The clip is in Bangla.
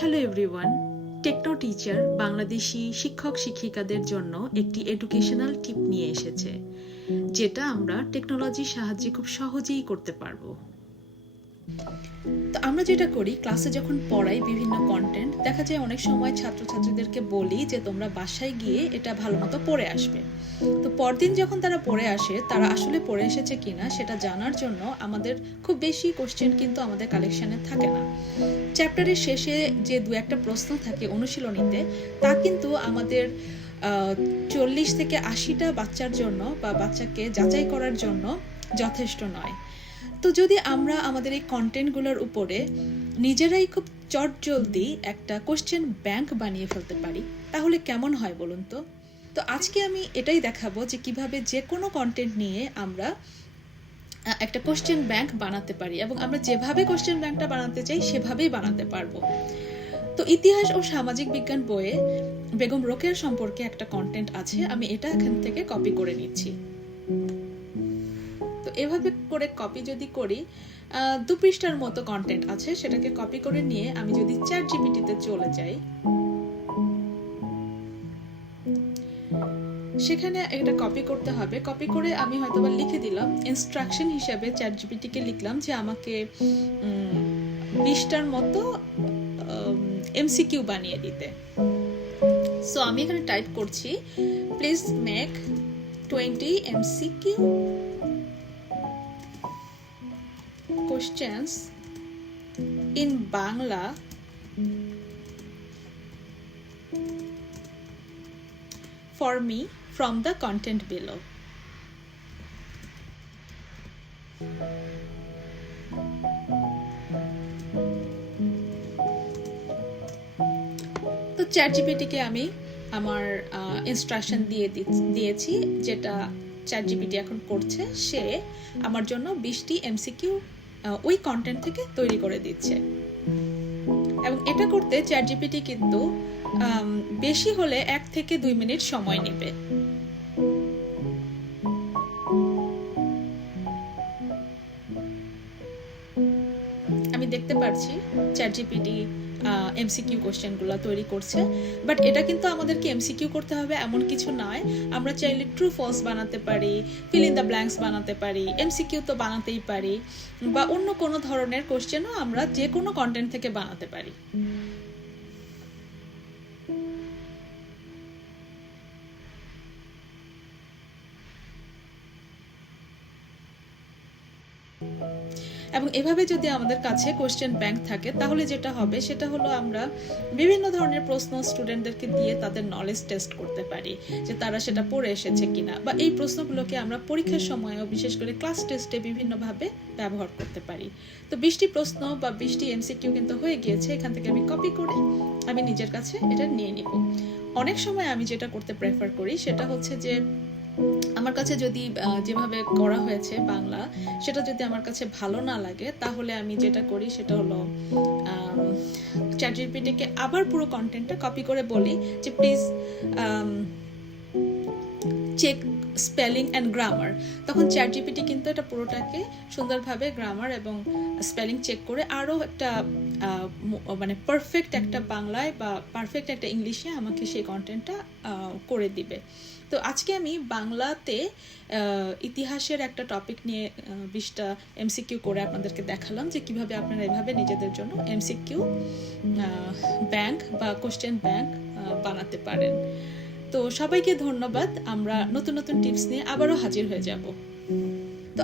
Hello everyone, techno teacher Bangladeshi শিক্ষক শিক্ষিকাদের জন্য একটি এডুকেশনাল টিপ নিয়ে এসেছে, যেটা আমরা টেকনোলজির সাহায্যে খুব সহজেই করতে পারবো। তো আমরা যেটা করি, ক্লাসে যখন পড়াই বিভিন্ন কন্টেন্ট, দেখা যায় অনেক সময় ছাত্রছাত্রীদেরকে বলি যে তোমরা বাসায় গিয়ে এটা ভালো মতো পড়ে আসবে। তো পরদিন যখন তারা পড়ে আসে, তারা আসলে পড়ে এসেছে কিনা সেটা জানার জন্য আমাদের খুব বেশি কোশ্চেন কিন্তু আমাদের কালেকশনে থাকে না। চ্যাপ্টারের শেষে যে দু একটা প্রশ্ন থাকে অনুশীলনীতে, তা কিন্তু আমাদের 40 থেকে 80টা বাচ্চার জন্য বা বাচ্চাকে যাচাই করার জন্য যথেষ্ট নয়। তো যদি আমরা আমাদের এই কন্টেন্টগুলোর উপরে নিজেরাই খুব চটজলদি একটা কোশ্চেন ব্যাংক বানিয়ে ফেলতে পারি, তাহলে কেমন হয় বলুন তো? তো আজকে আমি এটাই দেখাবো যে কিভাবে যে কোনো কন্টেন্ট নিয়ে আমরা একটা কোশ্চেন ব্যাংক বানাতে পারি, এবং আমরা যেভাবে কোশ্চেন ব্যাংকটা বানাতে চাই সেভাবেই বানাতে পারবো। তো ইতিহাস ও সামাজিক বিজ্ঞান বইয়ে বেগম রোকেয়া সম্পর্কে একটা কন্টেন্ট আছে, আমি এটা এখান থেকে কপি করে নিচ্ছি। তো এভাবে করে কপি যদি করি, 2 পৃষ্ঠার মতো কন্টেন্ট আছে, সেটাকে কপি করে নিয়ে আমি যদি চ্যাট জিপিটিতে চলে যাই, সেখানে এটা কপি করতে হবে। কপি করে আমি হয়তোবা লিখে দিলাম ইনস্ট্রাকশন হিসেবে, চ্যাট জিপিটিকে লিখলাম যে আমাকে 20টার মতো এমসিকিউ বানিয়ে দিতে। সো আমি এখানে টাইপ করছি, please make 20 MCQ questions in Bangla for me from the content below. তো চ্যাট জিপিটিকে আমি আমার ইনস্ট্রাকশন দিয়েছি, যেটা চ্যাট জিপিটি এখন করছে। সে আমার জন্য 20টি এমসিকিউ ওই কন্টেন্ট থেকে তৈরি করে দিচ্ছে, এবং এটা করতে চ্যাট জিপিটি কিন্তু বেশি হলে 1 থেকে 2 মিনিট সময় নেবে। আমি দেখতে পাচ্ছি চ্যাট জিপিটি এমসিকিউ কোশ্চেনগুলো তৈরি করছে, বাট এটা কিন্তু আমাদেরকে এমসিকিউ করতে হবে এমন কিছু নয়। আমরা চাইলে ট্রু ফলস বানাতে পারি, ফিল ইন দ্য ব্ল্যাঙ্কস বানাতে পারি, এমসিকিউ তো বানাতেই পারি, বা অন্য কোনো ধরনের কোশ্চেনও আমরা যে কোনো কন্টেন্ট থেকে বানাতে পারি। এবং এভাবে যদি আমাদের কাছে কোশ্চেন ব্যাংক থাকে, তাহলে যেটা হবে সেটা হলো আমরা বিভিন্ন ধরনের প্রশ্ন স্টুডেন্টদেরকে দিয়ে তাদের নলেজ টেস্ট করতে পারি, যে তারা সেটা পড়ে এসেছে কিনা, বা এই প্রশ্নগুলোকে আমরা পরীক্ষার সময়ও বিশেষ করে ক্লাস টেস্টে বিভিন্নভাবে ব্যবহার করতে পারি। তো 20টি প্রশ্ন বা 20টি এমসিকিউ কিন্তু হয়ে গিয়েছে। এখান থেকে আমি কপি করে আমি নিজের কাছে এটা নিয়ে নিব। অনেক সময় আমি যেটা করতে প্রেফার করি সেটা হচ্ছে যে, আমার কাছে যদি যেভাবে করা হয়েছে বাংলা, সেটা যদি আমার কাছে ভালো না লাগে, তাহলে আমি যেটা করি সেটা হলো চ্যাট জিপিটিকে আবার পুরো কন্টেন্টটা কপি করে বলি যে please check spelling and grammar. তখন চ্যাট জিপিটি কিন্তু এটা পুরোটাকে সুন্দরভাবে গ্রামার এবং স্পেলিং চেক করে আরও একটা মানে পারফেক্ট একটা বাংলায় বা পারফেক্ট একটা ইংলিশে আমাকে সেই কন্টেন্টটা করে দিবে। তো আজকে আমি বাংলাতে ইতিহাসের একটা টপিক নিয়ে 20টা এমসিকিউ করে আপনাদেরকে দেখালাম যে কিভাবে আপনারা এভাবে নিজেদের জন্য এমসিকিউ ব্যাংক বা কোশ্চেন ব্যাংক বানাতে পারেন। তো সবাইকে ধন্যবাদ। আমরা নতুন নতুন টিপস নিয়ে আবারও হাজির হয়ে যাব। তো